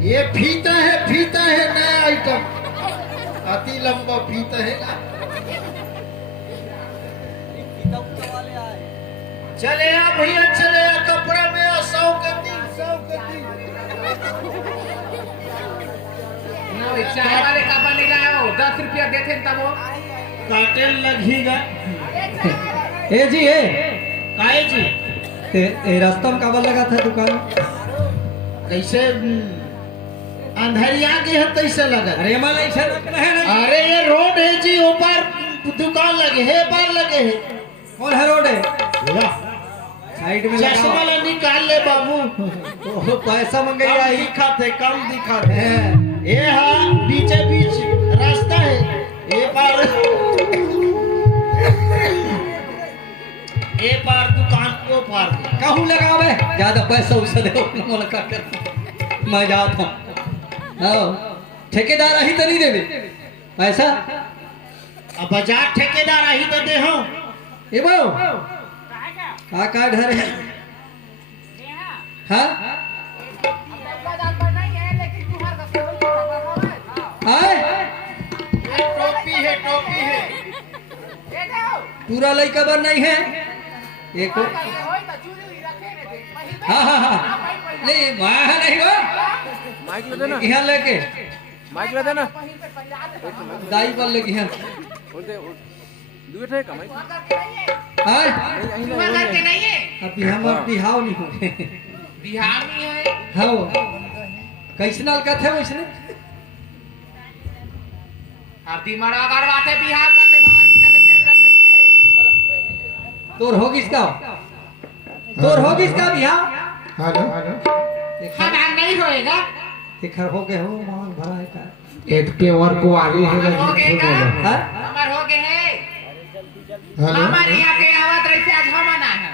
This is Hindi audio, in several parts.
ये फीता है नया आइटम, अति लंबा फीता है ना। चले आ भैया, चले आ, कपड़ा में 100 के 300 चाय वाले का नहीं लाया हो, 10 रुपया देते तब वो काटे लगेगा। ए जी ए काहे जी? ए रास्ता में काबर लगा था दुकान? कैसे अंधरिया के है तैसे लगा? अरे हमारा ऐसा है ना। अरे ये रोड है जी, ऊपर दुकान लगे है, बार लगे है। कौन है रोड है? साइड में लगा। चश्मा वाला निकाल ले बाबू, तो पैसा मंगाई कम आई। दिखा थे, कम दिखा थे। ये हाँ बीचे बीच रास्ता है, ये पार दुकान को पार। कहूँ लगावे ज्यादा पैसा उसे दे मुलाका कर मैं जाता हूँ। ठेकेदार ही तो नहीं देवे पैसा। अब बाजार ठेकेदार ही तो दे हो। ए बो का घर है? हाँ टोपी है पूरा लड़का बर नहीं है एक। हाँ हाँ हाँ नहीं वहाँ नहीं हो। माइक ले देना, यहाँ लेके माइक ले देना। दाई पर लेके यहाँ बोलते दूर है का माइक हाँ करके नहीं है। अभी हम बिहाव नहीं हो बिहार में है। हाँ कैसे नाल का थे वैसे आरती मरा अगर बात है बिहार का से बाहर की कहते तोर होगी इसका तोर होगी इसका बिहाव। हेलो हम नहीं होएगा। एक हो गए हो मांग भरा है का एक के और को आगे है हो गए का हाँ हमार हो गए है। हेलो हमारे यहाँ के आवत रही से आज हम आना है।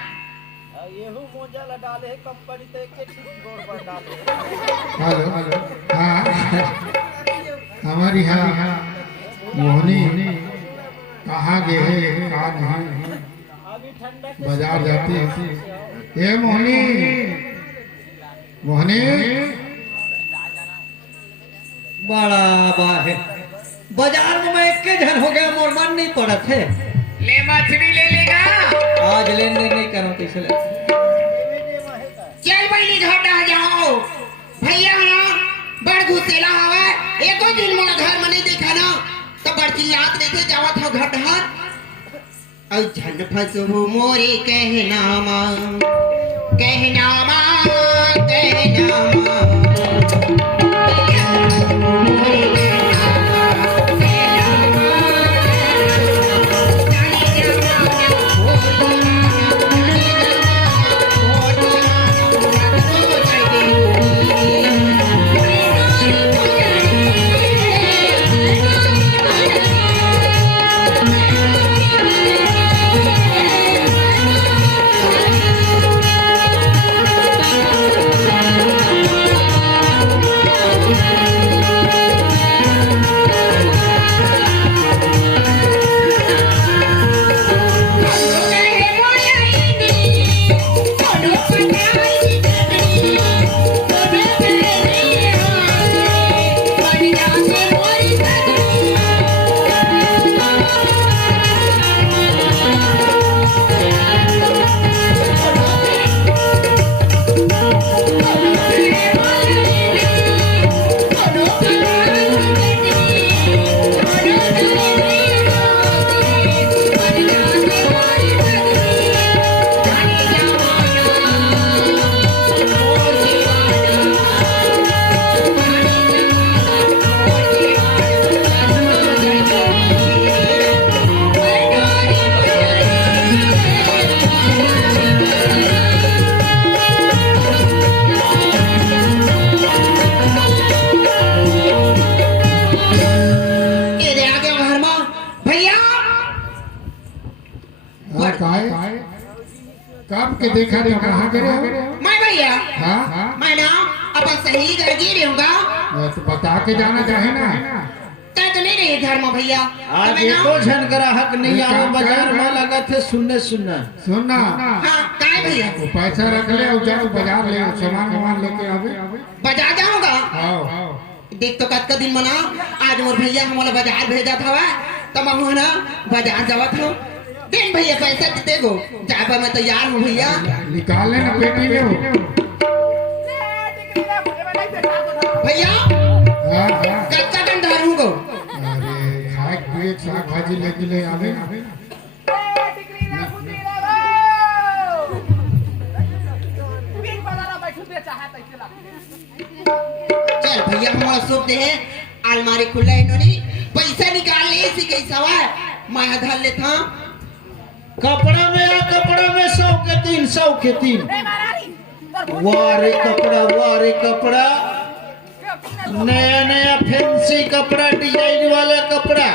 येहू मोजा ला डाले है कंपनी ते के ठीक रोड पर डाले। हेलो हाँ हमारी यहाँ मोहनी कहाँ गए है, कहाँ नहीं अभी ठंडा बाजार जाती है। ये मोहनी मोहनी बड़ा बा है बाजार में मैं एक के जन हो गया मोर मन नहीं पड़ा थे। ले मछली ले लेगा। आज लेन देन नहीं करो कैसे ले चल पहले घर आ जाओ भैया ना बड़ घुसेला हवा एको दिन मोला घर में नहीं देखा ना तो बड़की याद लेके जावा था घर ढार और झंड फसबू मोरे कहनामा कहनामा कहनामा कब के देखा रे, कहाँ करे हो? मैं भैया हाँ मैं ना अपन सहेली घर गिर रहूंगा तो बता के जाना चाहे ना। तय तो नहीं रही घर में भैया। आज एको झन ग्राहक नहीं आवे बाजार में, लगा थे सुनने सुनना सुनना हाँ काय भैया वो पैसा रख ले और जाओ बाजार ले आओ, सामान वामान लेके आवे। बाजार जाऊंगा आओ देख तो कद का दिन मना आज मोर भैया हमारा बाजार भेजा था तब हम ना बाजार जावा था दिन भैया पैसा दे दो जाबा मैं तैयार हूँ भैया निकाल ले ना पेटी में हो। भैया हाँ हाँ। कच्चा डंडा रहूंगा अरे खाए पिए साग भाजी लेके ले आवे। चल भैया हमारा शुभ दे अलमारी खुला है इन्होंने पैसा निकाल ले इसी के सवा मैं धर लेता कपड़ा में या कपड़ा में 100 के 3 100 के 3 वारे कपड़ा नया नया फैंसी कपड़ा डिजाइन वाला कपड़ा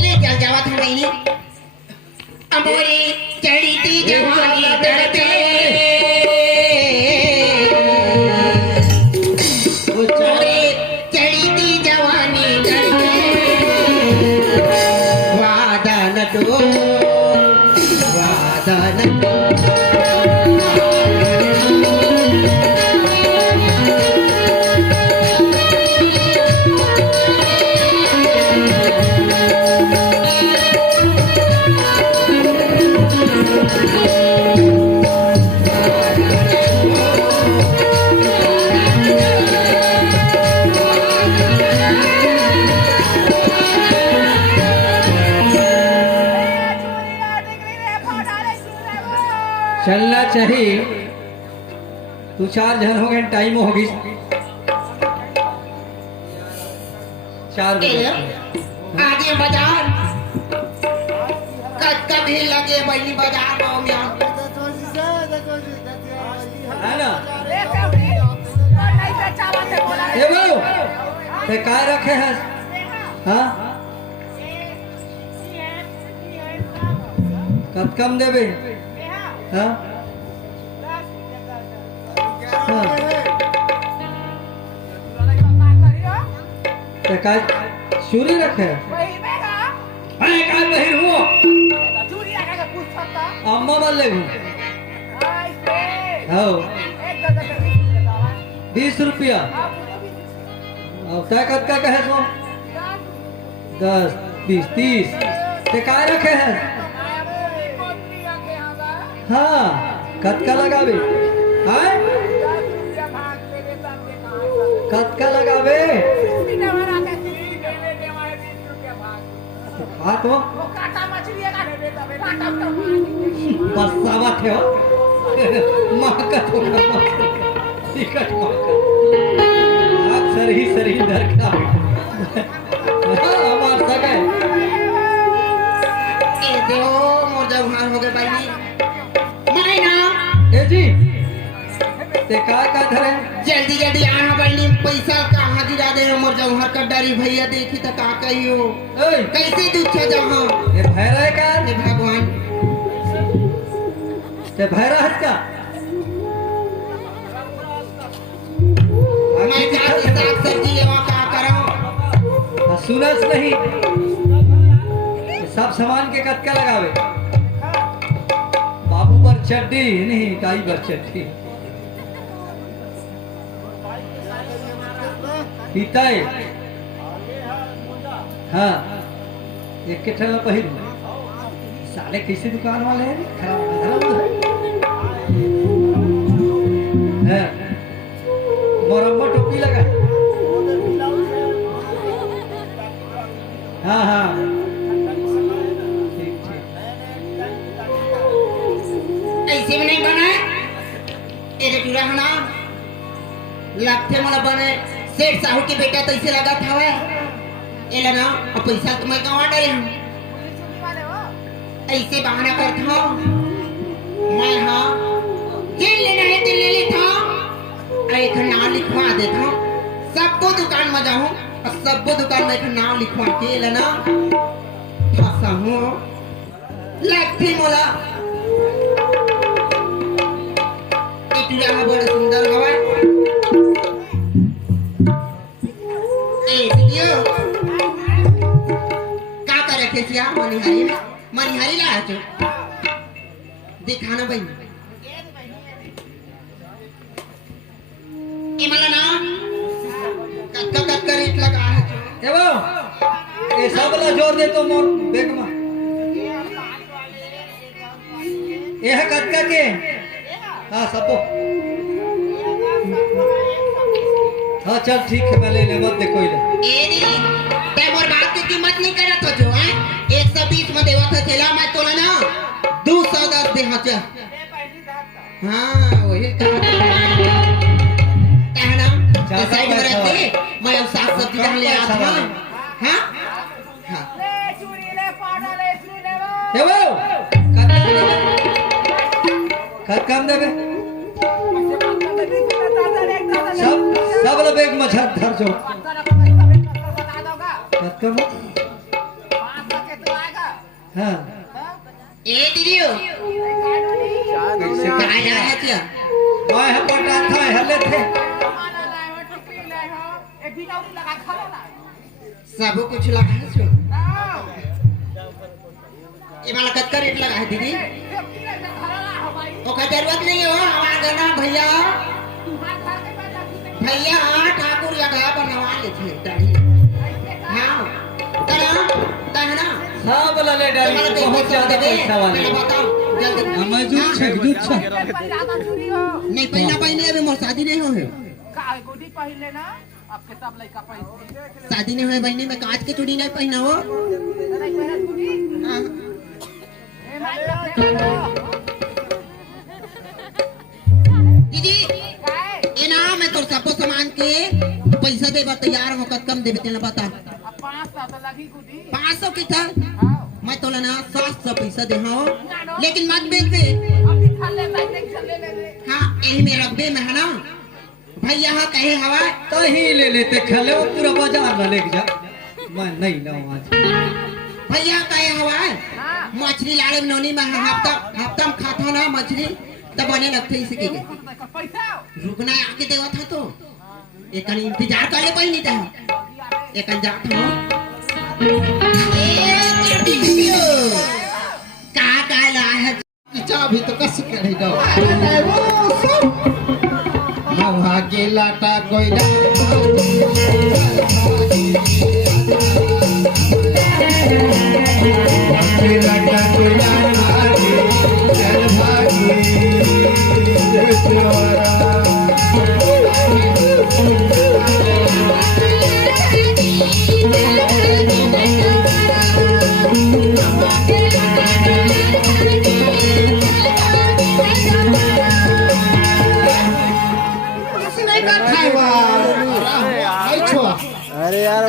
ले चल जावा था नहीं अमोरी चढ़ी थी जवानी डरते अमोरी चढ़ी थी जवानी डरते वादा न दो वादा न दो चलना चाहिए तू 4 जन हो गए टाइम होगी 4 बजे आगे बाजार कभी लगे बहनी बाजार गाँव में है ना ए वो ते काय रखे हैं हाँ कब कम देवे हाँ हाँ ते काय चूरी रखे मैं काय बहिर हूँ अम्मा वाले हूँ हाँ 20 रुपया अब तय कद का कहे सो 10 20 30 ते काय रखे हैं हाँ कद का लगावे हाँ कद का लगावे हाँ तो बस सावा थे हो महकत होगा टिकट महकत आप सही इधर का हमार सगे ए देव मोर जवान हो गए भाई मैं ना ए जी ते का धरे जल्दी जल्दी आना बल्ली पैसा कहाँ गिरा दे मोर जवान का डरी भैया देखी तो का कहियो ए कैसे दूछे जहाँ ये भैरा है का हे भगवान ते भैरा है का मैं जाके साग सब्जी लेवा का कराऊं सुनस नहीं ये सब सामान के कद का लगावे बाबू पर चड्डी नहीं काई पर चड्डी पीता है हाँ एक के ठेला पहिर साले कैसे दुकान वाले हैं खराब है मोरम्मा टोपी लगा हाँ हाँ ठीक ठीक ऐसे में नहीं बना ये पूरा है ना लगते मला बने सेठ साहू के बेटा तो इसे लगा था एला ना अब पैसा तो मैं कमा डरे हूँ ऐसे बहाना करता हूँ मैं हाँ जेल लेना है दिल ले लेता हूँ एक नाम लिखवा देता हूँ सबको दुकान में जाऊँ और सबको दुकान में एक नाम लिखवा के लेना फंसा हूँ लगती मोला इतना बड़ा सुंदर हवा का करे थे सिया मनिहारी लाया जो दिखाना भाई ये मला ना कक्का रेट लगा है ए बो ये सब ला जोर दे तो मोर देख मा ये है कक्का के हां सबो हाँ चल ठीक है मैं ले ले मत देखो इले ए दी ते मोर बात की कीमत नहीं करत हो जो है 120 में देवा था चला मैं तोला ना 210 दे हां हां वही कहना साइड में रहते मैं अब साग सब्जी डाल ले आता हां हां ले चूड़ी ले पाड़ा ले श्री ले ए बो काम देबे सब ला बैग में धर जो कम हां ए दीदियो कैसे कहां जा रहा है मैं हम पटा था हले थे सब कुछ लगा है छो ये वाला कत्का रेट लगा है दीदी ओका जरूरत नहीं हो हमारा ना भैया भैया ठाकुर लगा बनवा ले थे दाढ़ी हां तना कहना सब ला ले डाली बहुत ज्यादा पैसा वाले बताओ जल्दी हम जुट छे नहीं पहले अभी मोर शादी नहीं हो है शादी नहीं हुए बहनी में कांच के चूड़ी नहीं पहना हो दीदी ये ना मैं तो सबको सामान के पैसा देवा तैयार हो कम देवे तेना बता 500 की था मैं तो ना 700 पैसा दे हो लेकिन मत बेच दे हाँ यही में रख दे मैं है ना भैया हाँ कहे हवा कहीं ले लेते खले वो पूरा बाजार में लेके जा मैं नहीं लाऊं आज भैया कहे हवा मछली लाड़े नोनी में हफ्ता में खाता ना मछली तब बने लगते इसी के रुकना आके देवा था तो एक इंतजार कर ले पहली था एक जात हो का ला है चाबी तो कस करे दो नवा के लाटा कोयला लाटा कोयला चल अरे यार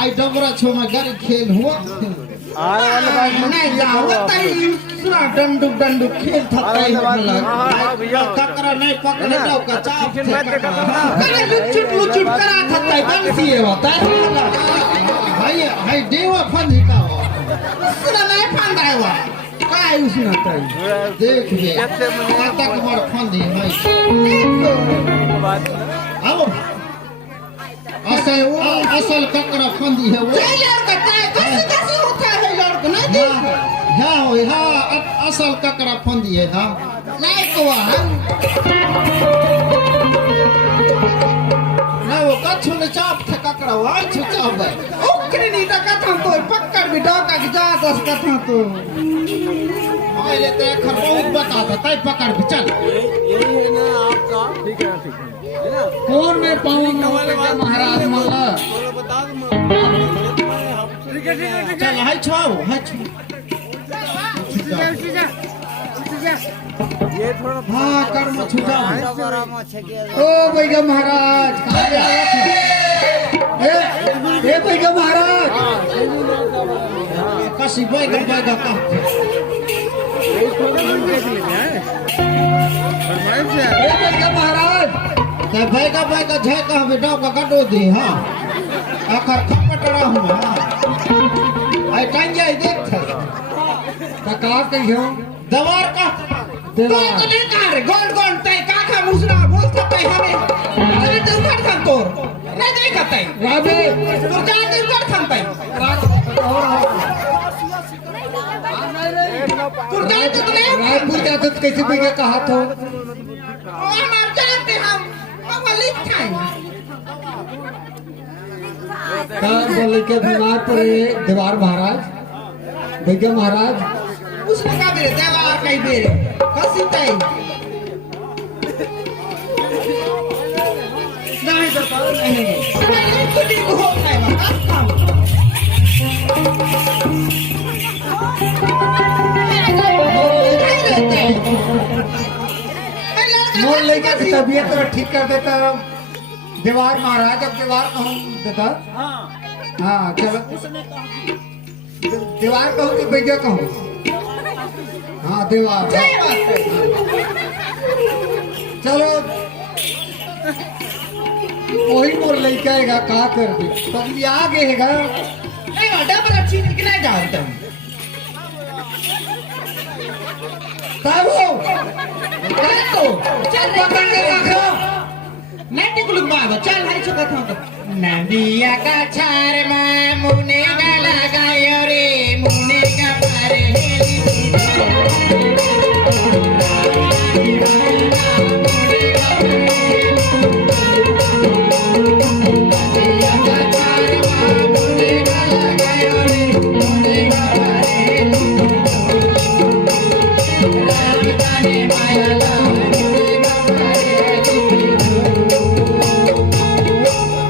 आई डबरा छो में घर खेल हुआ नहीं जावत आई सुना डंडू खेल था ककरा नहीं पकड़े दो का चाप करे लुचुट करा था ताई बंसी है होता भाई देवा फंदी का सुना नहीं फंदा है वा काय उसना ताई देख ले आता कुमार फंदी भाई आओ असल ककरा फंदी है वो यार कैसे होता है यार को नहीं देख हाँ असल ककरा फंदी है ना नहीं को ना वो कछु ने चाप थे ककरा वो आई चाप है ओकरे नहीं टका था तो पक्कर भी डॉका की जा दस का था तो पहले तो एक बहुत बता था ताई पकड़ भी चल यही है ना आपका ठीक है कौन में पावन महाराज मल्ला चल हाय छाओ ये थोड़ा हाँ कर्म छुटा ओ बैगा महाराज ए बैगा महाराज कसी बैगा का ए बैगा महाराज ते बैगा झे का हमें डाव का गडो दी हाँ आखर खपटड़ा हूँ हाँ आई टांगिया देख था का कहियो दवार का देवा तो नहीं कर गोल तय काका मुसरा बोल सकते हमें अरे तू कर थम तोर नहीं नहीं करते राबे तू जा तू कर थम तय और तू जानते तो नहीं रायपुर जाते तो कैसे भी कहा तो ओ हमार जानते हम लिख खाए बोले के बीमार पड़े देवार महाराज भैया महाराज उसने कहा बेरे देवार कहीं बेरे कसी कहीं नहीं तो नहीं कुछ को होता है मोर लेके की तबीयत तो ठीक कर देता देवार महाराज अब देवार कहूँ देता हाँ चलो देवार कहूँ कि भैया कहूँ हाँ देवार चलो वही मोर लेके आएगा का कर दे तब ये आ गएगा नहीं वाटा पर अच्छी निकला जाओ तुम तब हो तो चल पकड़ के रखो मैं टिकलू बाबा चल हरी चुका था नदिया का छार में मुने का लगायो रे मुने का पारे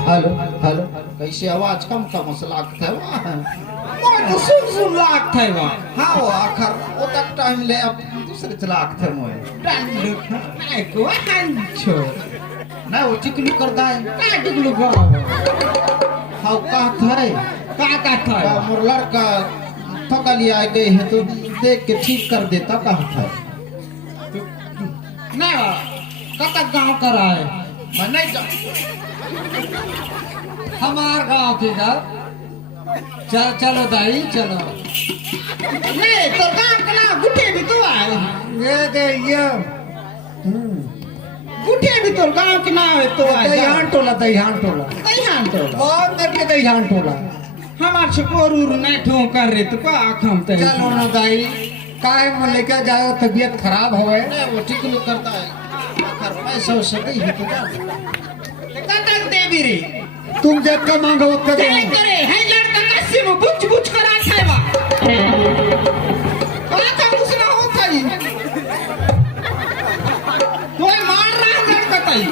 हेलो हेलो कैसे आवाज कम कम से लागता है वहाँ मोर तो सुन लागत है वहाँ हाँ वो आखिर वो तक टाइम ले अब दूसरे से लागता है मोए डंडू नहीं को हंचो ना वो टिकलू करता है का टिकलू बाबा हाँ कहता है का था मोर लड़का थका लिया गए है तो देख के ठीक कर देता कहता है नहीं कतक गांव करा है मैं नहीं जा हमार गांव के का चलो दाई चलो नहीं तो गांव का ना गुटे भी तो आए ये दे ये गुटे भी तो गांव के ना है तो आए दहियान टोला यहाँ तो बहुत देर के दहियान टोला हमार छकोर उर नहीं ठो कर रहे तो का आखम ते चलो ना दाई काहे में लेकर जाओ तबीयत खराब हो गए नहीं वो टिकलू करता है आखिर पैसा वैसा नहीं है तो क्या कतक देवी रे तुम जब का मांगो उतना दो क्या करे है लड़का कस्से में बुच बुच करा था बा का कुछ ना हो थाई कोई मार रहा लड़का ताई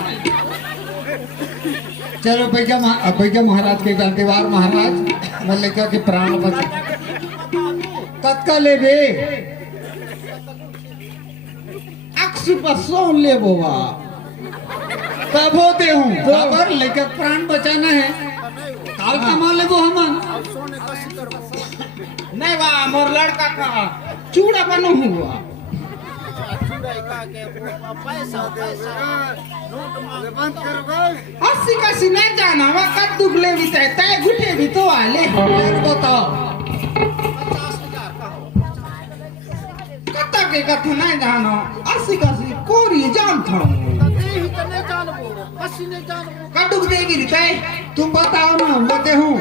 चलो भैया महाराज के देवार महाराज मैं लेकर के प्राण बच तत्का ले बे अक्सु पर सोन ले बोवा तब होते हूँ खबर लेकर प्राण बचाना है काल कमा ले वो हम नहीं बा मोर लड़का का चूड़ा बनो हुआ पैसा अस्सी कसी नहीं जाना वह कद्दू ले भी तय गुटे भी तो आले बताओ कत्ता के कथा नहीं जाना अस्सी कसी कोरी जान था कद्दू देगी तय तुम बताओ ना बते हूँ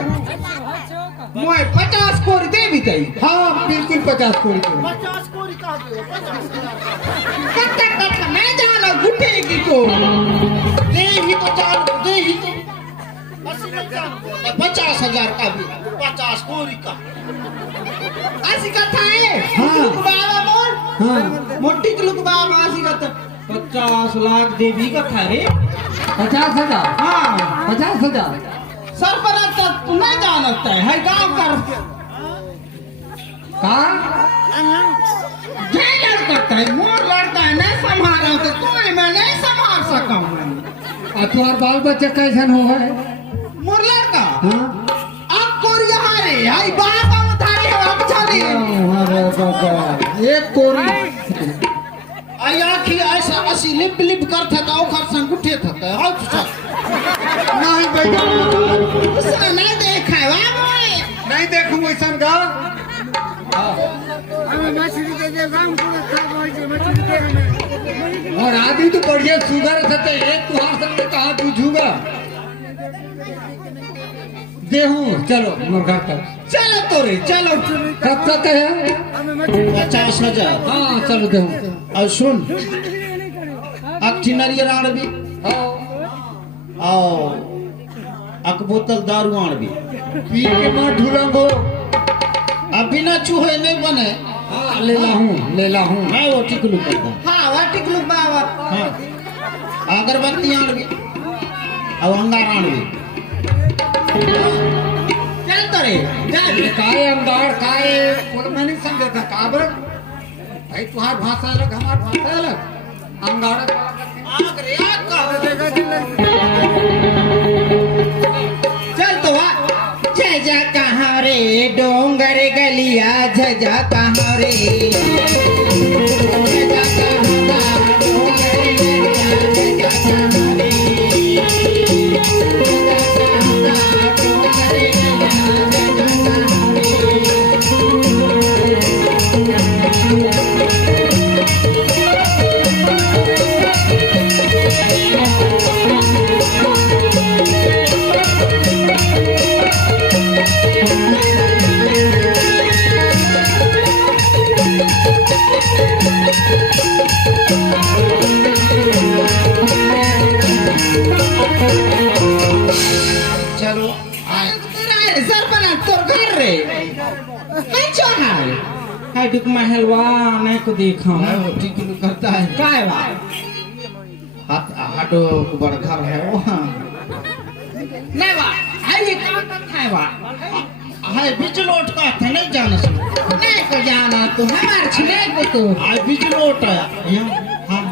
मोए 50 कोरी दे भी तय हाँ बिल्कुल 50 कोड़ी कत्ता कथा नहीं जाना गुटे की तो दे ही तो जान दे ही तो 50,000 का भी 50 कोरी का अस्सी कथा है हाँ। बाबा मोर हाँ मोटी के लोग बाबा अस्सी कथा 50 लाख देवी कथा रे 50,000 हाँ 50,000 सरपंच तो तू नहीं जानता है गांव कर कहा जे लड़का है मोर लड़का है नहीं संभाला तो कोई मैं नहीं संभाल सका तुम्हार बाल बच्चा कैसन हो है मोर लड़का हाँ अब कोरिया रे हाय बाप हम थारे हम चली अरे बाबा एक कोरी आई आखी ऐसा ऐसी लिप लिप करता था ओखर संग उठे था हाउ तो नहीं भैया उसने नहीं देखा है वाह नहीं देखूं ऐसा का और आदमी तो बढ़िया सुगर सते एक तुहार संग कहाँ बुझूगा देहूं चलो मोर घर तक चलो तो रे चलो कब तक है 50,000 हाँ चलो दे और सुन अक्ठी नारियल आड़बी और अक बोतल दारू आड़बी पी के माँ ढूंढो अब बिना चूहे नहीं बने हाँ ले ला हूँ मैं वो टिकलू करता हाँ वाटी कुलू बाबा हाँ अगरबत्ती आड़बी और अंगार आड़बी चल तो रे जा काय अंगार काय बोल मैं नहीं समझा था काबर भाई तुम्हार भाषा अलग हमार भाषा अलग अंगार आग रे आग का चल तो वा जय जा कहाँ रे डोंगर गलिया जय जा कहाँ रे जय जा कहाँ डोंगर गलिया जय जा कहाँ रे जय जा कहाँ डोंगर गलिया जय जा कहाँ रे चलो सरपना तोर घर रे कहीं चोर है हाय दुख महलवा मैं को देखा मैं वो टिकलू करता है काय बा हाटो बड़ घर है वहाँ नहीं बा हाय ये काम करता है बा हाय बिजलोट का था नहीं जाना से नहीं को जाना तू हमार छने को तू हाय बिजलोट है यहाँ हाँ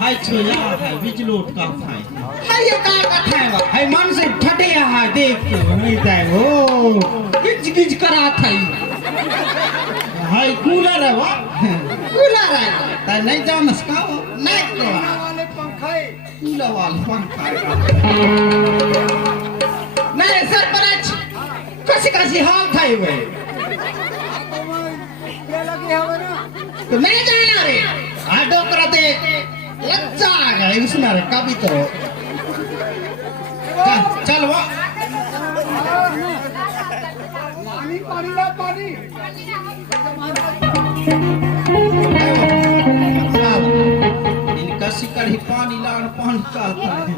हाय छोया हाय बिजलोट का था हाय ये काम करता है बा हाय मन से ठटे है देख तू नहीं जाए हो गिज गिज करा था हाय कूलर है वहाँ कूलर है ता नहीं जाना से का नहीं को वाले पंखा कूलर वाला पंखा नहीं सरपंच कसी कसी हाल था हुए क्या लगे हवा ना तो नहीं जाना रे आटो करते लज्जा आ गई उसमें रे कभी तो चल वो पानी पानी ला पानी इनका शिकार ही पानी लाड़ पानी कहता है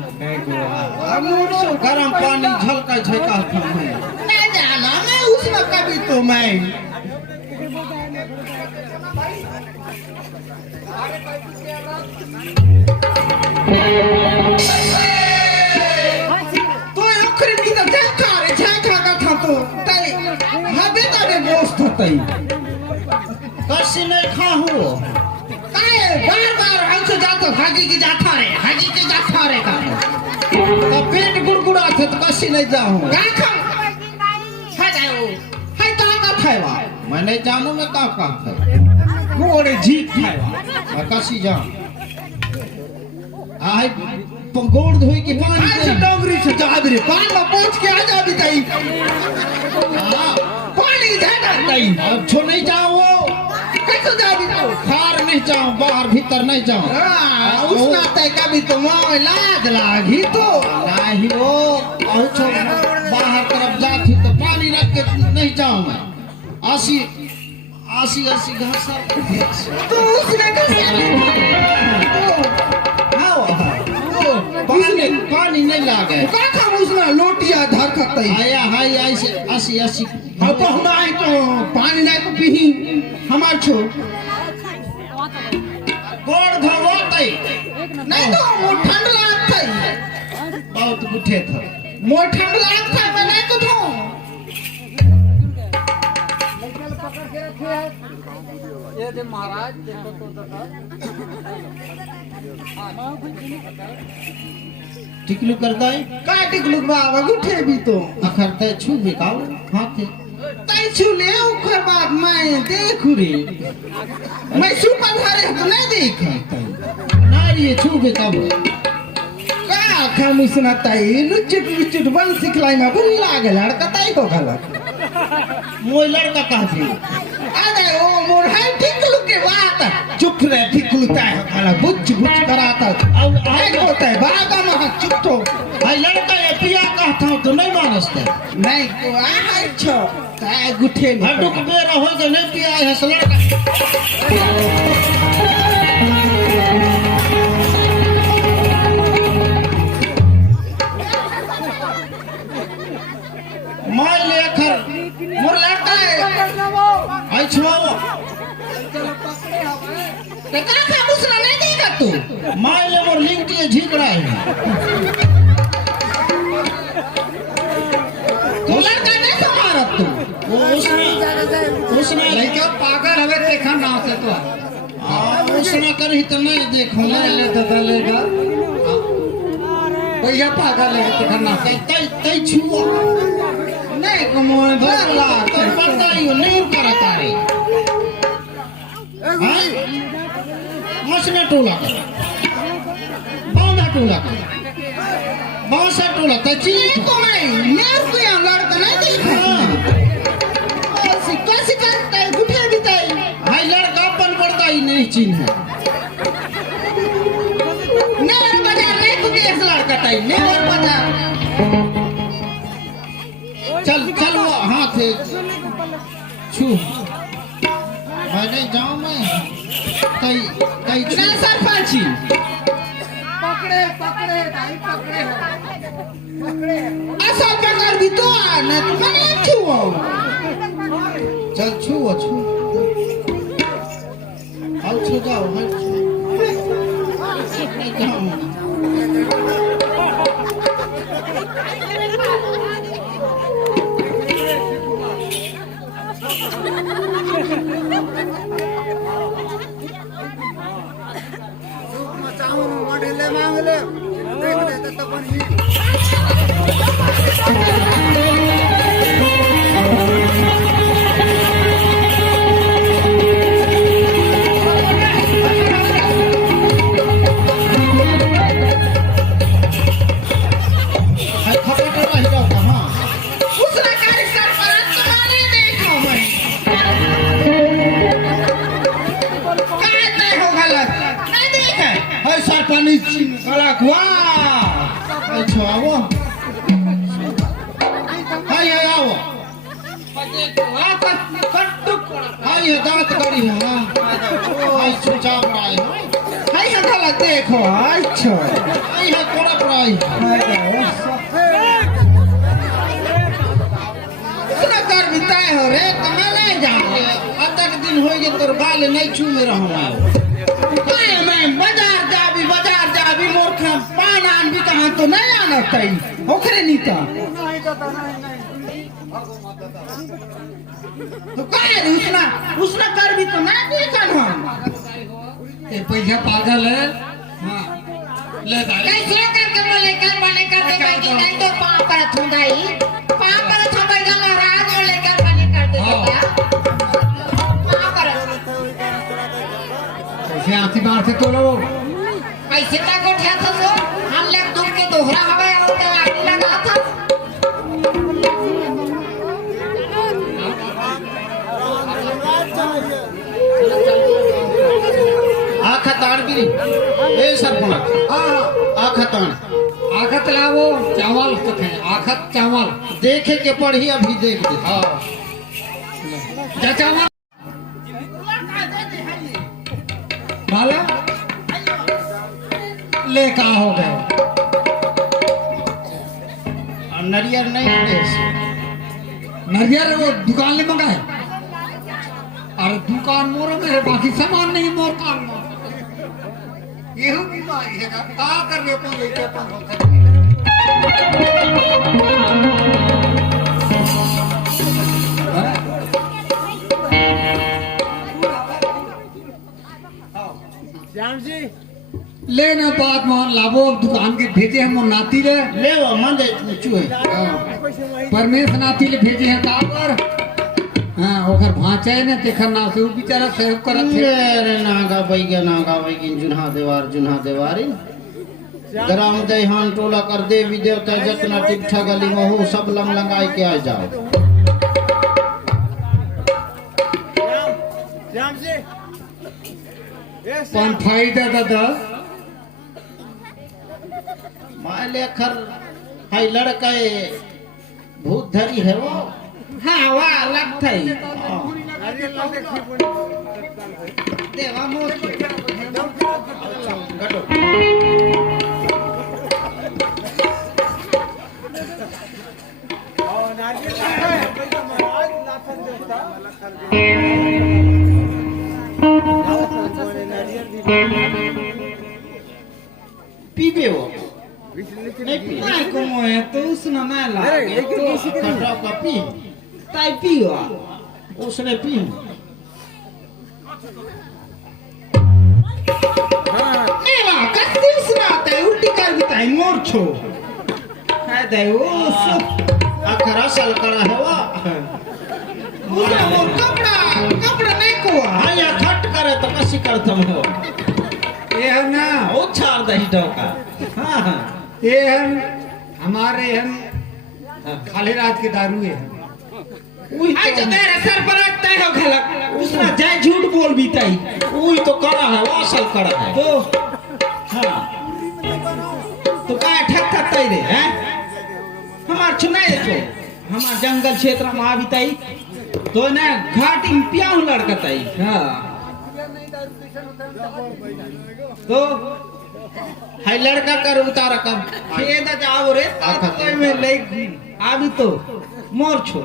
गरम पानी झलका झलका था नहीं जाना मैं उसमें कभी तो मैं तो आखिर की तो झलका का था तो तई हबे तबे गोश्त तई कसी नहीं खाहू काय बार हमसे जाता हाजी की जाता रे का तो पेट गुड़गुड़ा थे तो कसी नहीं जाऊँ का खा है जाओ है का था बा मैं नहीं जानू मैं का था गोड़े जीत था बा मैं कसी जाऊँ आय गोड़ धोई के पानी आज दे। डोंगरी से जाब रे पान में पहुंच के आ जा भी तई हाँ, पानी जाना तई अब छो नहीं जाओ कैसे जा भी तो खार नहीं जाऊँ बाहर भीतर नहीं जाऊँ उसना तय कभी तो माँ लाज लागी तो नहीं हो और छो बाहर तरफ जाती तो पानी रख के नहीं जाऊँ मैं आसी आसी आसी घास तो उसने पानी पानी नहीं लागे का खा उसना लोटिया धर खतई आया हाय ऐसे आसी आसी अब तो हम आए तो पानी नहीं तो पी हमार छो गोड़ धोवो तई नहीं तो वो ठंड लागत है बहुत गुठे था मोर ठंड लागत है मैं नहीं तो धो ये दे महाराज देखो तो दादा टिकलू करता है काटी गुलक बाबा गुठे भी तो अखरते छू बेकाओ हाथे तई छुले ओकर बाद मैं देखू रे मैं सुपन धरे तो नहीं देख नारी छू बेकाओ का खम उसना तई लुचुट बन सिखलाई में बुल लागे लड़का तई हो गलत मोय लड़का कहती अरे ओ मोर है टिकलू के बात चुप रे टिकलू तय वाला बुच कराता अब आई होता है बागा में चुप तो भाई लड़का ये पिया कहता हूँ तो नहीं मानसते नहीं तो आ छो काय गुठे में हड्डू के बेरा हो तो नहीं पिया है लड़का माय लेखर मोर लड़का है आई छुआओ ते का दूसरा नहीं देगा तू माय ले मोर लिंगटी झिकड़ा है तू लड़का नहीं संभारत तू वो उसने लड़का पागल हवे देखा नाव से तो उसने करी तो नहीं देखो ले ले दादा लेगा भैया पागल है देखा नाव से तई तई छुआ नहीं को मोर भरला तो बताइयो नहीं करता रे हां मसने टोला कर बांधा टोला कर बांसा टोला तची को नहीं मेरे को यहाँ लड़का नहीं देखा कैसे करता है गुठे बिताई हाय लड़का अपन पड़ता ही नहीं चिन्ह है नेवर बाजार नहीं तू एक लड़का ताई नेवर बाजार चल चल वो हाथ है छू मैं नहीं जाऊं मैं तई तई छू ना सरपंची पकड़े पकड़े भाई पकड़े ऐसा प्रकार भी तो आना तू मैंने छुआ चल छू आओ छू जाओ हाय नहीं जाऊं ले मांग ले देख ले तो बन ही हाय खबर तो नहीं जाता हां दूसरा कार्य सरपंच तुम्हारे देखो मैं काय तय हो गलत नहीं देखे हाय सरपंच गला वाह अच्छा आओ हाय आओ हाय दांत करी हां हाय छुचा पड़ाई हाय गलत देखो अच्छा हाय कोड़ा पड़ाई दूसरा कर बिताए हो रे तुम्हें नहीं जाओ अतक दिन हो गए तोर गाल नहीं छू में रहूंगा काय मैं बाजार जाबी मोरखा पान आन भी कहां तो नहीं आना तई ओखरे नीता नहीं दादा नहीं तो काय उसना कर भी तो नहीं देखन हम ये पैसा पागल है हाँ ले दादा कैसे करके बोले कर दे भाई कि नहीं तो पाप पर थुंगाई का महाराज बोले कर दे पाप पर कैसे आती बार से तो लो कैसे का गोठा था तो हम लोग दूर के दोहरा हवे और तो आग लगा था आखा ताड़ भी ए सरपंच आखा ताड़ आखत लावो चावल तो थे आखत चावल देखे के पढ़ी अभी देख दे हाँ जा चावल भाला ले का हो गए अब नरियर नहीं दे नरियर वो दुकान ले मंगाए अरे दुकान मोर में है बाकी सामान नहीं मोर कान में ये बीमारी है का कर ले तो लेके श्याम जी लेना बात मान लाभो दुकान के भेजे हम नाती रे ले वो मंदे चुए परमेश नाती ले भेजे हैं का पर हाँ ओकर भांचे ने तेखर नाव से वो बेचारा सहयोग करत थे रे नागा बैगन जुन्हा देवारी ग्राम दहन टोला कर देवी देवता जतना टिकठा गली महू सब लंग लंगाई के आ जाओ श्याम जी कौन फायदा दादा माय लेखर हाय लड़का ये भूत धरी है वो हाँ वाह लगता है देवा मोर पीबे वो नहीं पी नहीं को मोए तो उसने ना लागे तो खटाव का पी ताई पियो उसने पी नहीं वाह कत्ती उसने आता है उल्टी कर बिताई मोर छो है दे वो अखरा साल करा है वो उसने मोर कपड़ा नहीं को हाँ या खट करे तो कसी करता हो ये है ना वो छाड़ दही डोका हाँ हाँ ये हम हमारे हम खाली रात के दारू है आई तो तेरे सर पर रखता है खलक उसने जाय झूठ बोल बीताई वही तो करा है वो असल करा है तो हाँ तो का ठक ठक रे हैं हमार छुनाए तो हमार जंगल क्षेत्र में आ बीताई तो ना घाटी में पियाऊ लड़का ताई हां तो हाय लड़का कर उतारा कब खेद जाओ रे कोई में ले अभी तो मोर छो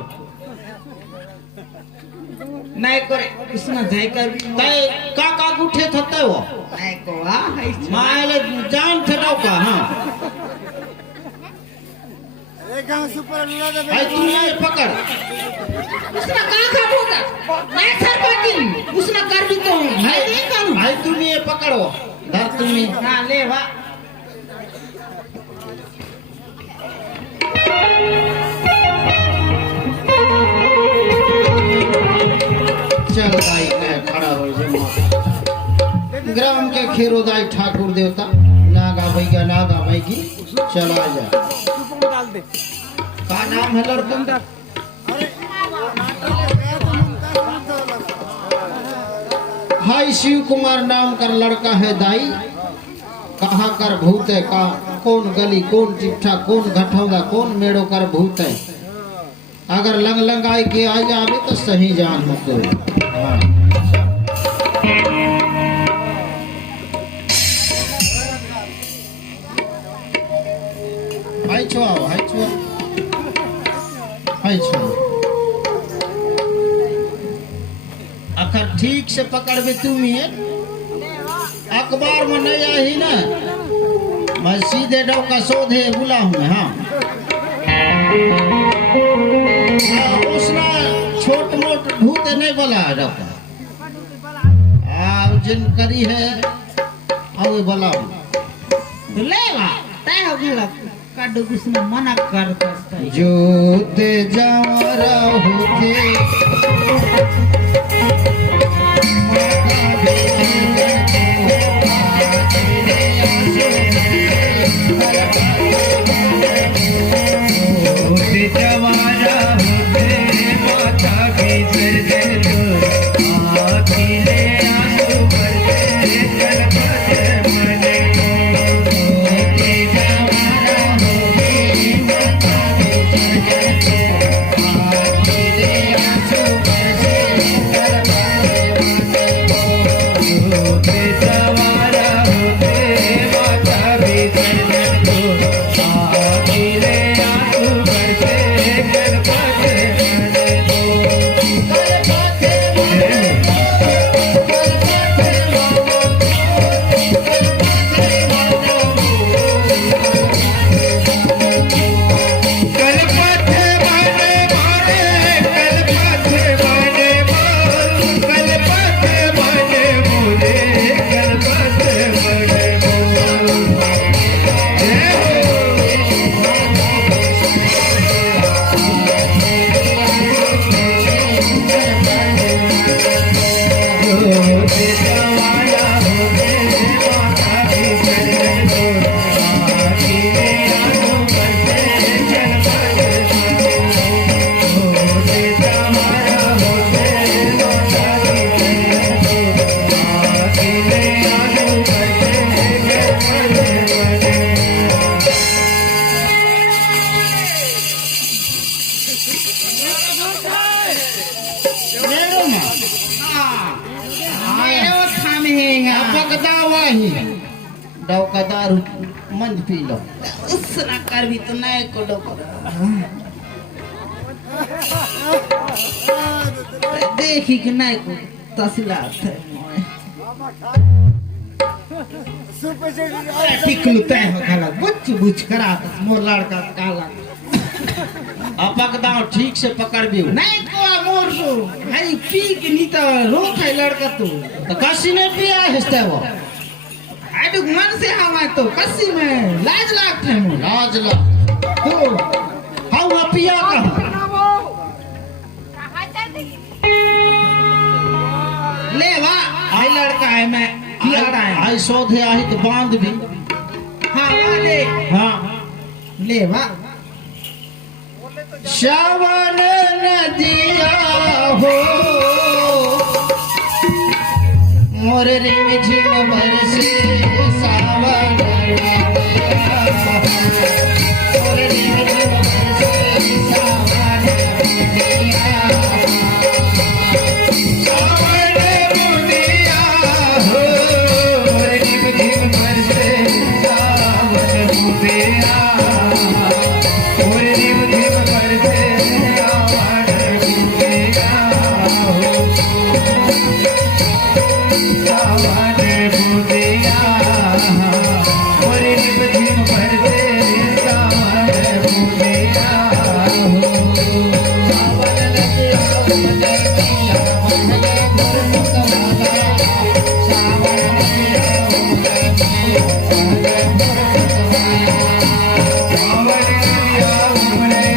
नहीं करे इसने जाय कर तय का गुठे थते वो नहीं को आ माले जान थे डोका हाँ हाय तू ये पकड़ उसने का बोला नहीं सर पाटी उसने कर भी तो नहीं करूं हाय तू ये पकड़ो धर तुम्ही हां ले वा चल भाई मैं खड़ा हो जमा ग्राम के खेरोदाई ठाकुर देवता नागा भैया नागा भाई की चला जा का नाम है लड़का हाय शिव कुमार नाम का लड़का है दाई कहाँ कर भूत है का कौन गली कौन चिट्ठा कौन घटौदा कौन मेड़ो कर भूत है अगर लंग लंग आए के आ जावे तो सही जान हो तो हाय छुआ हाय छुआ हाय छुआ अगर ठीक से पकड़ भी तुम ही है अखबार में नहीं आई ना मैं सीधे डोका सोधे बुला हूँ हाँ उसने छोट मोट भूत नहीं बोला डोका जिन करी है आओ बोला तो ले वा तय हो गया काडू उसने मना कर करता जो ते जावरा होते जवाना होते माता की सर्जन आखिले आंसू भरते कलपत मने होते जवाना होते माता की सर्जन आखिले आंसू भरते डाव का दारू मंद पी लो उसना कर भी तो नहीं को डोकर देखी कि नहीं को तसलात है टिकलू तय हो गला बुच बुच करा मोर लड़का काला अपक दाव ठीक से पकड़ भी नहीं को मोर सो भाई पी के नी तो रोक है लड़का तू तो कसी ने पिया हिस्ते वो आडू मन से हवा तो कसी में लाज लागत है मोर लाज ला तो हाउ पिया का ले वाह आई लड़का है मैं किया रहा है आई सोधे आई तो बांध भी हाँ वाले हाँ ले वाह श्रावण नदिया हो मोर रिम झिम बरसे सावन नदिया मोर रिम झिम बरसे सावन नदिया सावन नदिया हो मोर रिम झिम बरसे सावन नदिया मोर रिम झिम बरसे सावन नदिया हो सावन बुदिया मोर रिम झिम बरसे सावन बुदिया हो सावन नदिया नदिया मन गुरु कमाला सावन नदिया नदिया मन गुरु कमाला सावन नदिया उमरे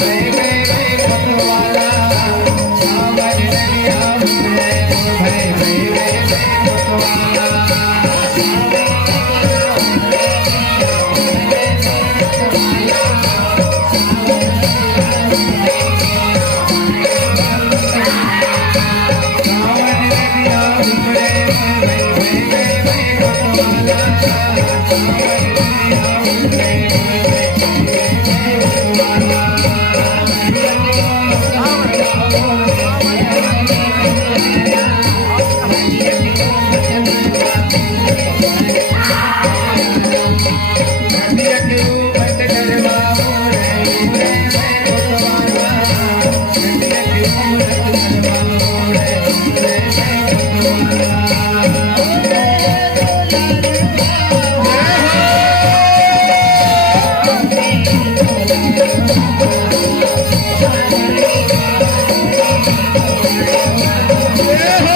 वे वे वे पतवाला सावन नदिया उमरे वे वे वे पतवाला सावन नदिया उमरे वे वे वे वे पतवाला सावन नदिया उमरे नदिया के ऊपर गरबा मोरे उमरे वे पतवाला नदिया के ऊपर गरबा मोरे उमरे वे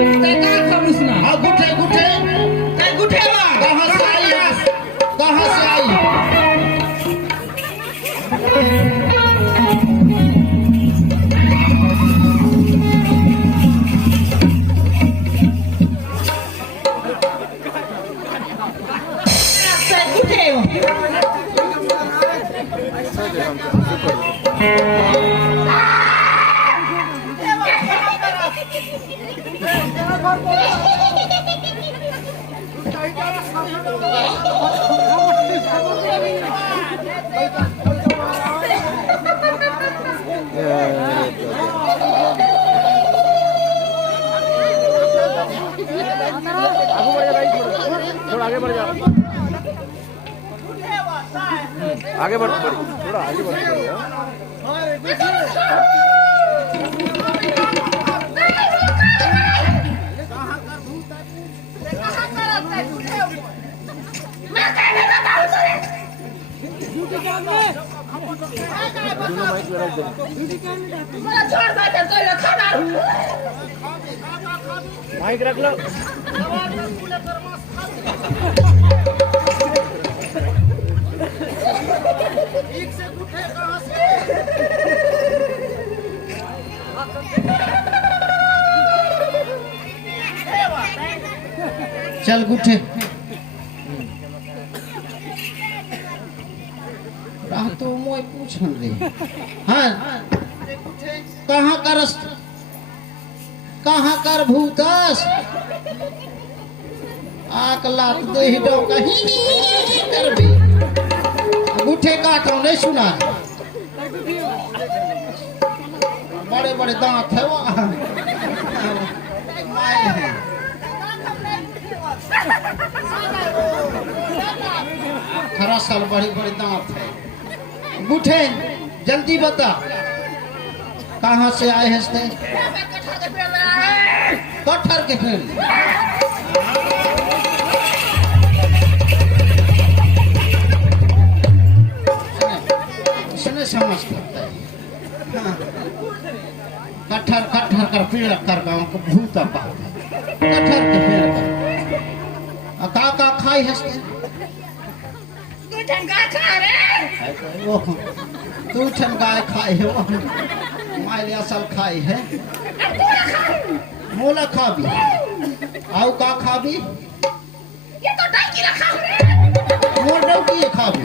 हाँ गुठे गुठे कहाँ से आई कहाँ से आई आगे बढ़ जा आगे बढ़ थोड़ा आगे बढ़ माइक रख लो चल गुठे मैं पूछन रही हाँ कहाँ कर भूतस आक लात दे ही डो कहीं कर भी गुठे का तो नहीं सुना बड़े बड़े दांत है वो माइल है 18 साल बड़े बड़े दांत है गुठे जल्दी बता कहाँ से आए हैं कटहर के पेड़ उसने समझ सकता है हाँ। कटहर कर पेड़ कर गाँव को भूत कटहर के पेड़ कर का खाई हंसते तू ठन गाय खाई है वो माइल असल खाई है मोला खा भी आओ का खा भी ये तो डाकी रखा है मोर डौकी खा भी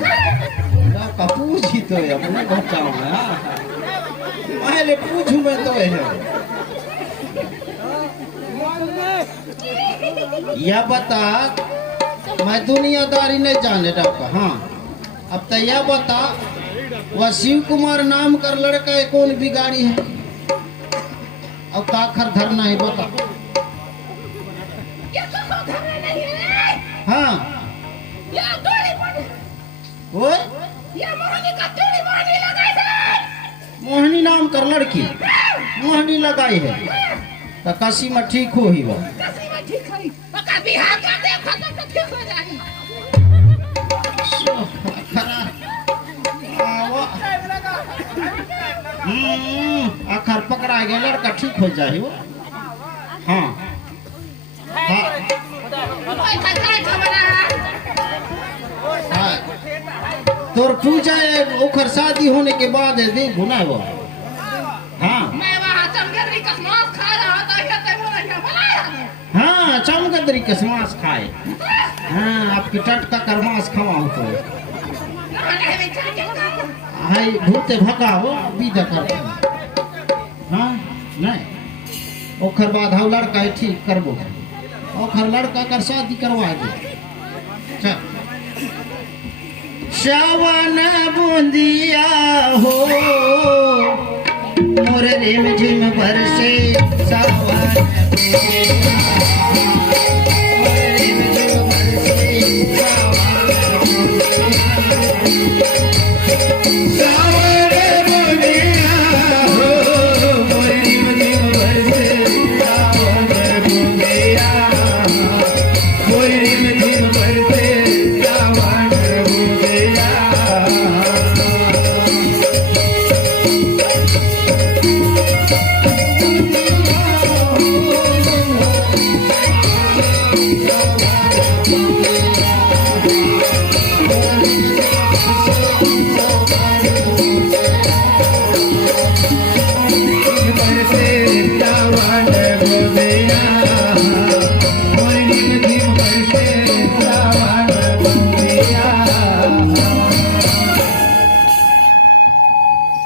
ना का पूछी तो है अपने बचाओ में हां माइले पूछू मैं तो है या बता मैं दुनियादारी नहीं जाने डॉक्टर हाँ अब तो यह बता वह शिव कुमार नाम कर लड़का है कौन बिगाड़ी है अब काखर धरना है बता हाँ ओए मोहनी नाम कर लड़की मोहनी लगाई है तो काशी में ठीक हो ही वो आखिर पकड़ा गया लड़का ठीक हो जाए वो हाँ हाँ हाँ तोर पूजा है ओखर शादी होने के बाद है देख गुना वो हाँ हाँ चमगदरी के मांस खाए हाँ आपकी टटका कर मांस खवाओ तो हाय भूते भगाओ बीजा कर हाँ नहीं ओखर बाद हम लड़का है ठीक करबो ओखर लड़का कर शादी करवा दे चल श्रावण बूंदिया हो मोर रिम झिम बरसे सावन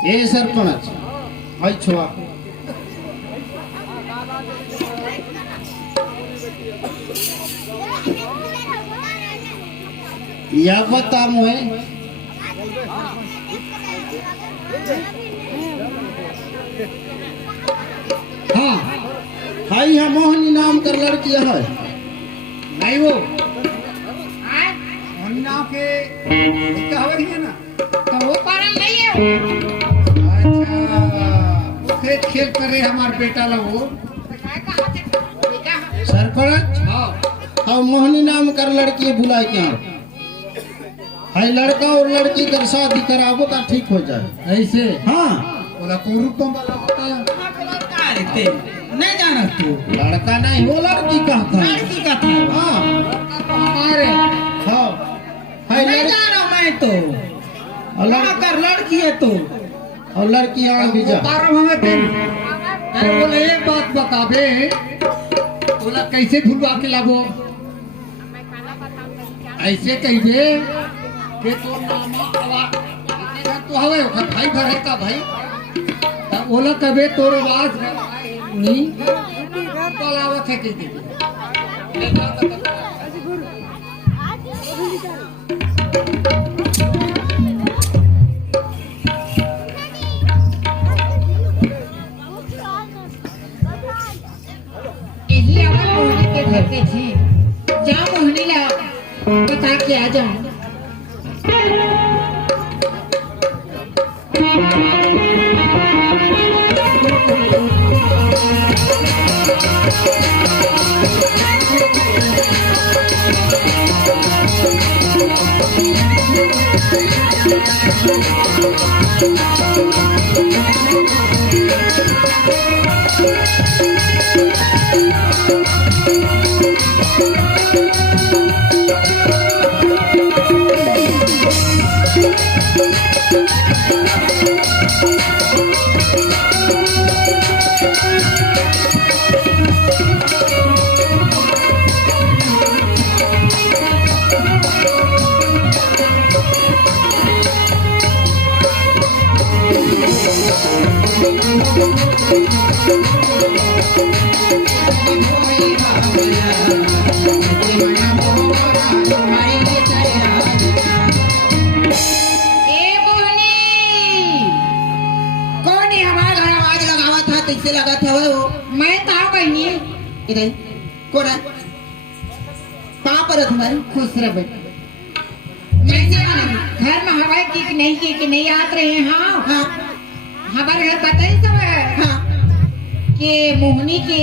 ए सरपंच आई छुआ या बता मुझे हाँ हाई यहाँ मोहनी नाम कर लड़की है नहीं वो मोहनी नाम के हवे है ना तो वो पारण नहीं है अच्छा खेत खेल करे हमार बेटा लोग सरपंच हाँ हाँ मोहनी नाम कर लड़की बुलाए क्या हाई लड़का और लड़की कर शादी कराबो तो ठीक हो जाए ऐसे हाँ बोला कौन रूपम वाला होता है नहीं जाना तू लड़का नहीं वो लड़की कहता है लड़की का था हाँ हमारे हाँ हाय नहीं लड़की जाना मैं तो और लड़ा कर लड़की है तो और लड़की आ भी जा बारह हमें दिन अरे बोले एक बात बताबे बोला कैसे भूलवा के लाबो ऐसे कहिए कि तो नामा तो हवे ओखर भाई भर है का भाई त ओला कबे तोर आवाज नहीं बोलावत है के दे यही अमर मोहनी के घर पे थी जा मोहनी ला बता के आ जाऊं कैसे लगा था वो मैं था बहनी इधर कौन है कहाँ पर है तुम्हारी खुश रह बेटा घर में हवा की नहीं याद रहे हाँ हाँ हमारे घर पता ही सब है हाँ कि मोहनी के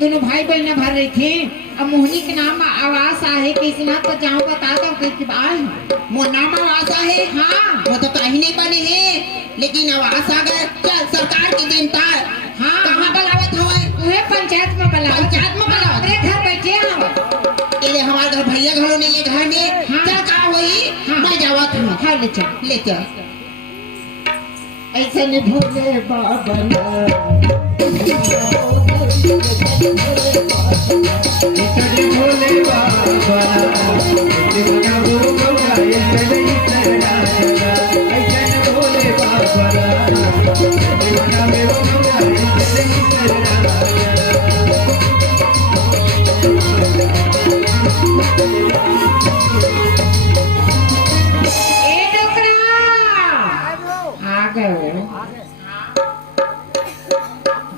दोनों भाई बहन भर रहे थे अब मोहनी के नाम आवास आहे कैसे ना तो जाओ बता दो कैसे बात मोर नाम आवास आहे हाँ वो तो कहीं नहीं बने हैं लेकिन आवास आ गए चल सरकार की देनता है हाँ कहाँ बुलावत हवे उहे पंचायत में बुलावत अरे घर बैठे हम ये हमारे घर भैया घरों नहीं है घर में हाँ। क्या कहा वही हाँ। मैं जावत हूँ हाँ ले चल ऐसा नहीं भोले बाबा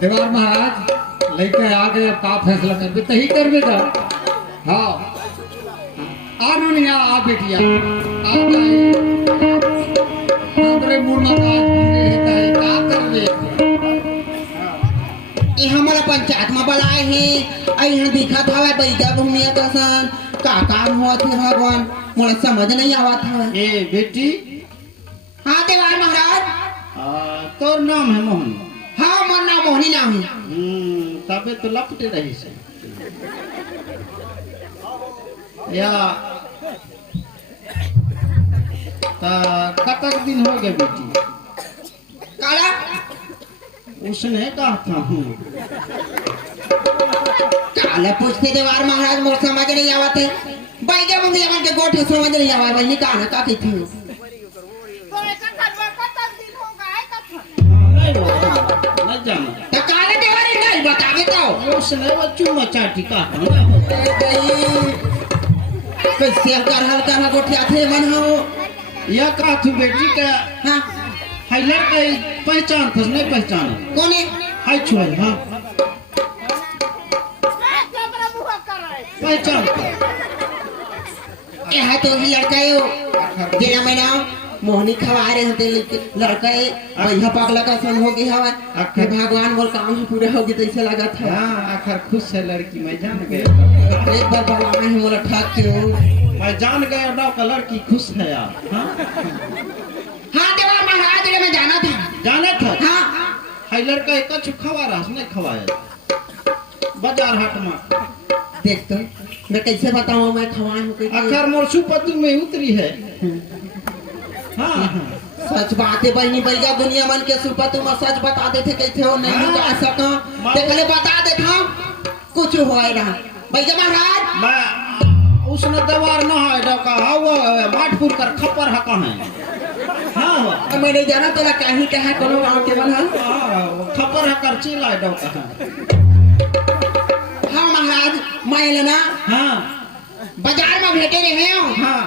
देवार महाराज लेके आ गए का फैसला कर तही करबे का हाँ आ रुनिया आ बेटिया आ जाए हमरे मुन्ना का रहता है का करबे ये हमारा पंचायत में बुलाए हैं आई यहाँ दिखा था वे बैठा भूमिया का सन का काम हुआ थे भगवान मुझे समझ नहीं आवा था ए बेटी हाँ देवार महाराज तोर नाम है मोहन हाँ मोर नाम मोहनी नाम है तबे तो लपटे रही से या कतक दिन हो गए बेटी काला उसने कहा था काला पूछते देवार महाराज मोर समझ नहीं आवा थे बैठा भूमिया मन के गोठे समझ नहीं आवा बहनी कहा का की थी नहीं जाना तो काले देवारी नहीं बतावे तो उसने वो चुम्मा चाटी का कैसे हल्का गोठिया थे मन हो या कहा तू बेटी का हाँ हाइलाइट के पहचान थस नहीं पहचान कौन है हाय छुआई हाँ पहचान यह तो ही लड़का है जेना मैं नाम मोहनी खवा रहे होते लड़का है भैया पागला का सन हो गया है भगवान बोल काम ही पूरा हो गया तो ऐसा लगा था हाँ आखिर खुश है लड़की मैं जान गए एक बार बुलाना है मोला ठाक के मैं जान गया ना का लड़की खुश है यार हाँ हाँ देवा महाराज रे मैं जाना था जाना था हाँ हाय लड़का एक कछु खवा रहा नहीं खवाया बाजार हाट में देख तो मैं कैसे बताऊं मैं खवाए हूँ आखिर मोर सुपतु में उतरी है हाँ सच बात है बहनी भैया दुनिया मन के सुपा तुम सच बता देते कैसे हो नहीं जा सका देखले बता देता कुछ हुआ रहा भैया महाराज मैं उसने दवार न है डका वो माटपुर कर खपर है कहां हाँ हो तो मैं नहीं जाना तोला कहीं कहाँ कोनो गाँव के मन थप्पड़ है करची लाए दो कहाँ हाँ महाराज मैं लेना हाँ बाजार में भेटे रहे हो हाँ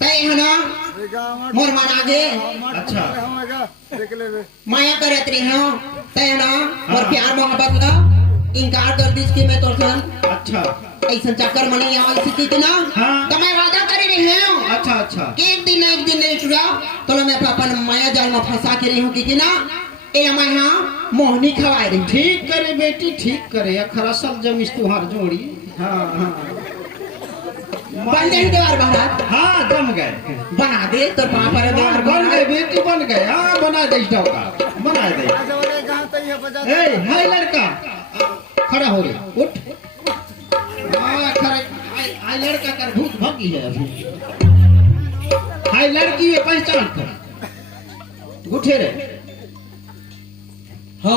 तय है ना मोर मन आगे अच्छा माया करत रहे हो तय है ना मोर प्यार मोहब्बत का इनकार कर दीस कि मैं तो अच्छा ऐसा चक्कर मने यहाँ स्थिति थी ना हाँ। तो मैं वादा कर रही हूँ अच्छा अच्छा कि एक दिन नहीं छुड़ा तो मैं अपन माया जाल में फंसा के रही हूँ कि ना ए मैं यहाँ मोहनी खवा रही ठीक करे बेटी ठीक करे अखरा सब जम तुहार जोड़ी हाँ हाँ बन गई दीवार महाराज हाँ जम गए बना दे तो पापा रे दीवार बन गए बेटी बन गए हाँ बना दे का बना दे ए हाय लड़का खड़ा हो रे उठ हाँ खड़ा हाय लड़का कर भूत भगी है अभी हाय लड़की है पहचान कर उठे रे हो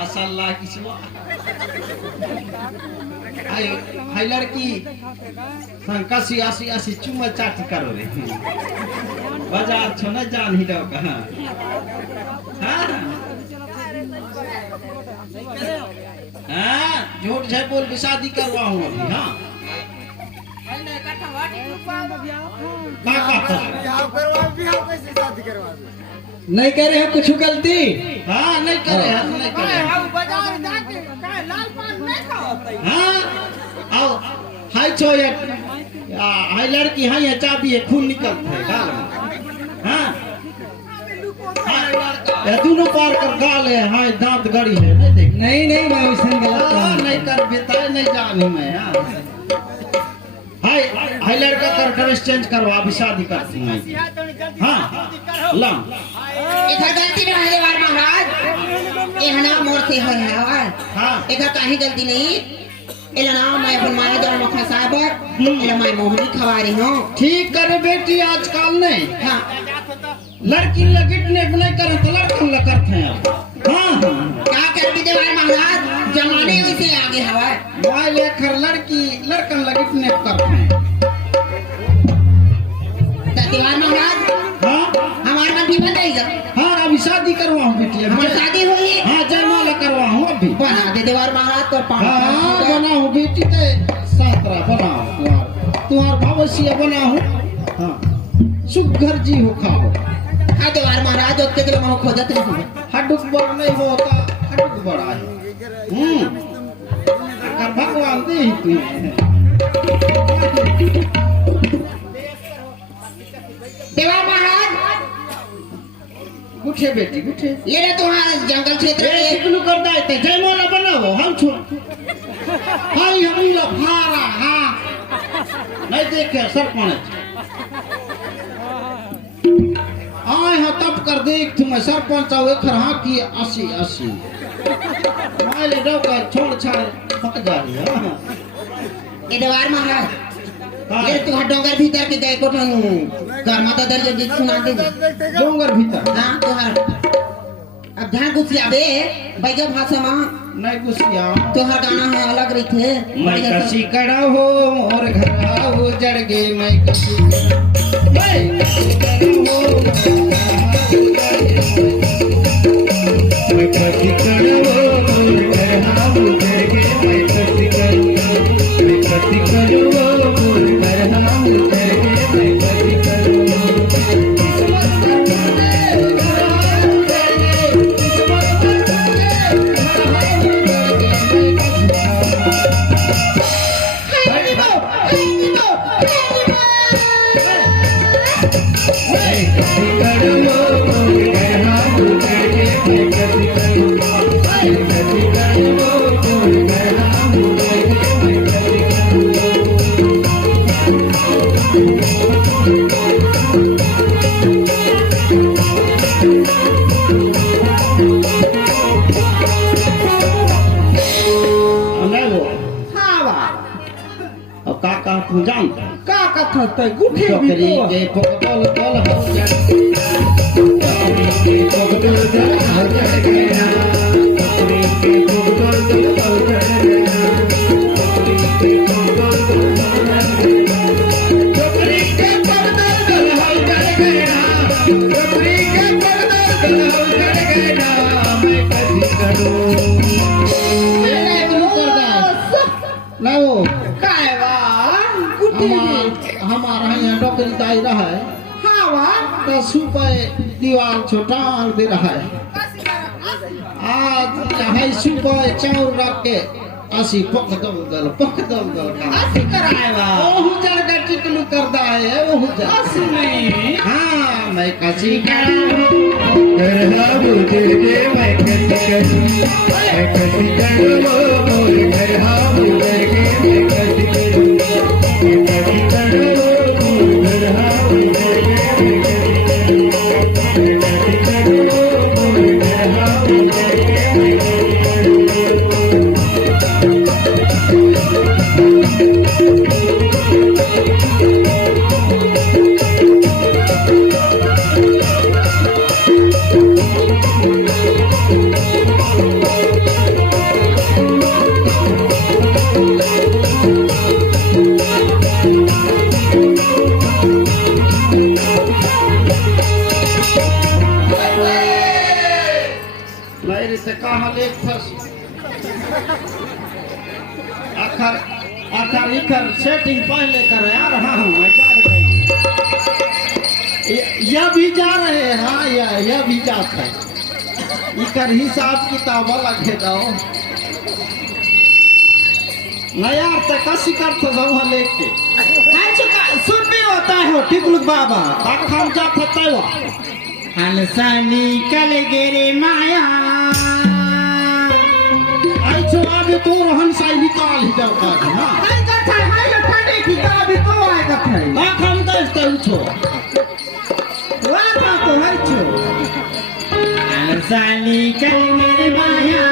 असल लागी सिवा हाय लड़की संकासी आसी आसी चुम्मा चाटी करो रे बाजार छो न जान ही दो कहाँ हाँ हाँ झूठ झे बोल के शादी करवाऊं अभी हाँ नहीं करे हो कुछ गलती हाँ नहीं करे नहीं करे हाँ आओ हाय छो ये हाय लड़की हाय ये चाबी है खून निकलता है गाल में हाँ ये दोनों पार कर गाल है हाय दांत गड़ी है नहीं देख नहीं नहीं मैं वैसे गलत हाँ, काम नहीं कर बेटा नहीं जानी मैं हाँ हाय हाय लड़का कर ड्रेस चेंज करवा अभी शादी करती हूँ हाँ ला इधर गलती नहीं है दीवार महाराज ये है ना मोर से है हाँ इधर कहीं गलती नहीं इला ना मैं अपन माया जाल में फंसा पर इला मैं मोहनी खवा रही हूँ ठीक करे बेटी आजकल नहीं हाँ लड़की लगिट ने नहीं करे तो लड़कन ल करते हैं अब हाँ हाँ क्या कर भी दीवार महाराज जमाने वैसे आगे हवा मोबाइल लेकर लड़की लड़कन लगिट ने करते हैं दीवार महाराज हाँ हमारे मन भी बताइएगा हाँ अभी शादी करवाऊँ बेटी अभी हमारी शादी हुई हाँ जयमाला करवाऊँ अभी बना दे दीवार महाराज तो हाँ बनाऊँ बेटी तो सातरा बनाऊँ तुम्हार भविष्य बनाऊँ हाँ सुघर जी हो खाओ हाँ दीवार महाराज उत्ते के लोग खोजत नहीं हड्डुक बड़ नहीं होता हड्डुक बड़ा है कर भगवान दे ही तुम्हें दीवार महाराज गुठे बेटी गुठे ये रहे तुम्हारा जंगल क्षेत्र ये में कितनु कर दायते जयमाला बनाओ हम छोड़ हाय हम ला भारा हाँ नहीं देखे सरपंच आए हाँ तब कर देख तुम्हें सरपंच आओ एक हाँ की 80 माले डोकर छोड़ छाड़ फक जा रही है ये दीवार महाराज हाँ। ये तुम्हारा डोंगर भीतर के गए कोठन घर माता दर जो गीत सुना दे डोंगर भीतर हाँ तुहार अब ध्यान गुस्सिया बे बैगे भाषा में नहीं गुस्सिया तुहार गाना है अलग रही थे मैं कसी कड़ा हो और घर हो जड़ गए मैं कसी कड़ा हो मैं कसी कड़ा हो और घर हो जड़ गए मैं कसी कड़ा मैं कसी कड़ा हो और घर हो जड़ गए मैं कसी तू जानता का कथा तय गुठे भी चोकरी तो के पकड़ल तल हो जा चोकरी के पकड़ल तल हो जा चोकरी के पकड़ल तल हो जा चोकरी के पकड़ल तल हो जा चोकरी के पकड़ल तल हमारा यहाँ डॉक्टर दाई रहा है हाँ वा 10 रुपये दीवार छोटा दे रहा है आज 250 रुपये चाउर रख के 80 पक दल ऐसे कराए वा ओहु जरगा टिकलू करता है ओहु जरगा नहीं हाँ मैं कसी करूं करना मुझे दे मैं कैसी करूं मैं कैसी करूं मोर घर हाँ मुझे के मैं कैसी करूं मैं कैसी करूं मोर घर हाँ मुझे के मैं कैसी करूं मैं कैसी करूं मोर घर हाँ मुझे के मैं कैसी करूं मेरे से कहा लेख फंस आखिर इखर सेटिंग पहले कर आ रहा हूँ मैं जा रहा हूँ यह भी जा रहे हैं हाँ यह भी जाता है इकर हिसाब किताब अलग है दो नया तो कसी करते जाऊँ लेके सुन भी होता है टिकलुक बाबा तक हम जा फतावा हलसानी कल गेरे माया आई छो आगे तो रहन साई निकाल ही जाता है ना हाय कथा हाय लठाने की का भी तो आए कथा तक हम कहते छो वा था तो है छो हलसानी कल गेरे माया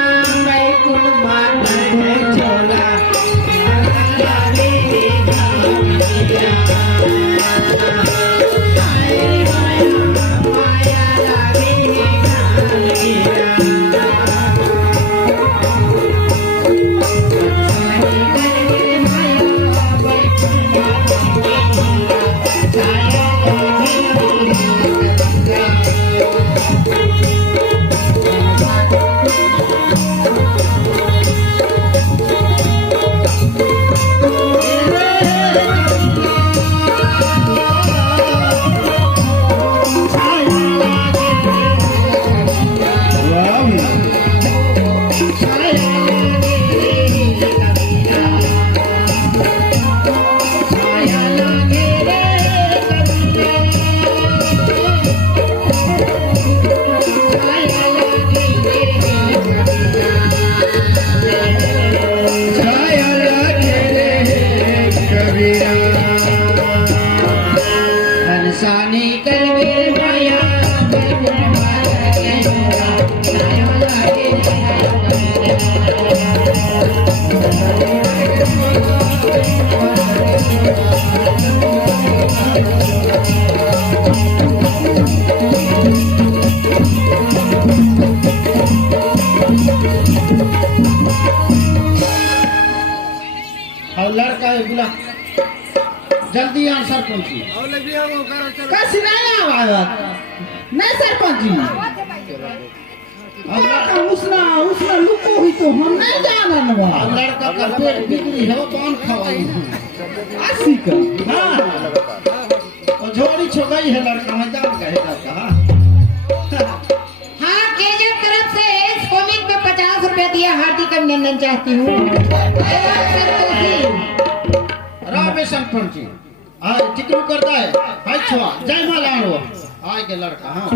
मैं कुल मार है छोला और लड़का है बोला जल्दी आ सरपंच जी कैसे नहीं आवा नहीं सरपंच जी उसना लुको हुई तो हम नहीं जानन बा और लड़का का पेट बिगड़ी है कौन खवाई आसी का हाँ और झोड़ी छो गई है लड़का मैं जान कहेगा कहा हाँ केजन तरफ से इस कॉमिक में 50 रुपए दिया हार्दिक अभिनंदन चाहती हूँ रामे सरपंच जी आज टिकरू करता है हाय छुआ जय माला रो आए के लड़का हाँ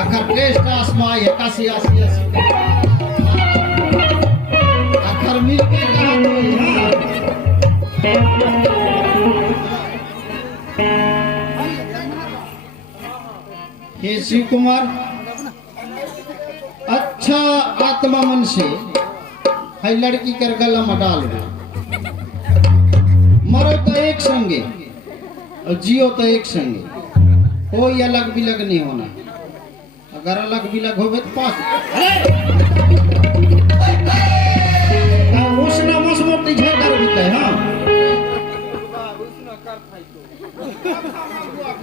अखर टेस्ट आसमाई है कासी आसी अखर मिल के कहा हे शिव कुमार अच्छा आत्मा मन से है लड़की कर गला में डाल दो मरो तो एक संगे और जियो तो एक संगे कोई अलग बिलग नहीं होना अगर अलग बिलग हो तो पास उसने मस मोटी झेकर बीते हाँ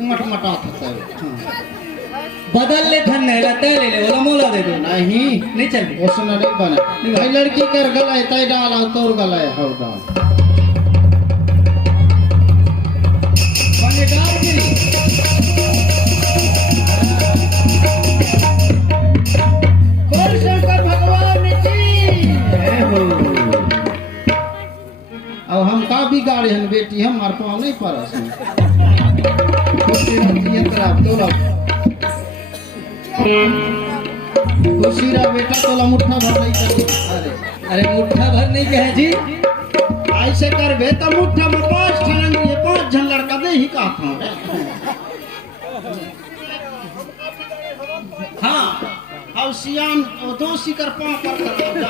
मटमटा था बदल ले धन नहीं रहता ले ले बोला मोला दे दो नहीं चल उसने नहीं बना भाई लड़की कर गला है तय डाला तोर गला है हर डाल अब हम का बिगाड़े हन बेटी हमार पाँव नहीं परस खुशी रहती है तेरा तोला खुशी रहा बेटा तोला मुट्ठा भर नहीं कर अरे मुट्ठा भर नहीं कहे जी ऐसे कर बे तो मुट्ठा में 5 ठन ये 5 जन लड़का दे ही का हाँ अब सियान दो सिकर पाँव पर जा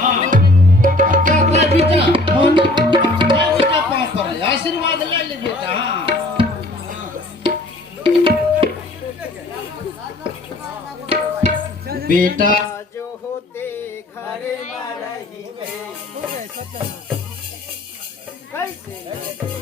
हाँ क्या क्या बेटा कौन क्या बेटा पाँव पर आशीर्वाद ले ले बेटा हाँ बेटा जो होते घर में रही गए कैसे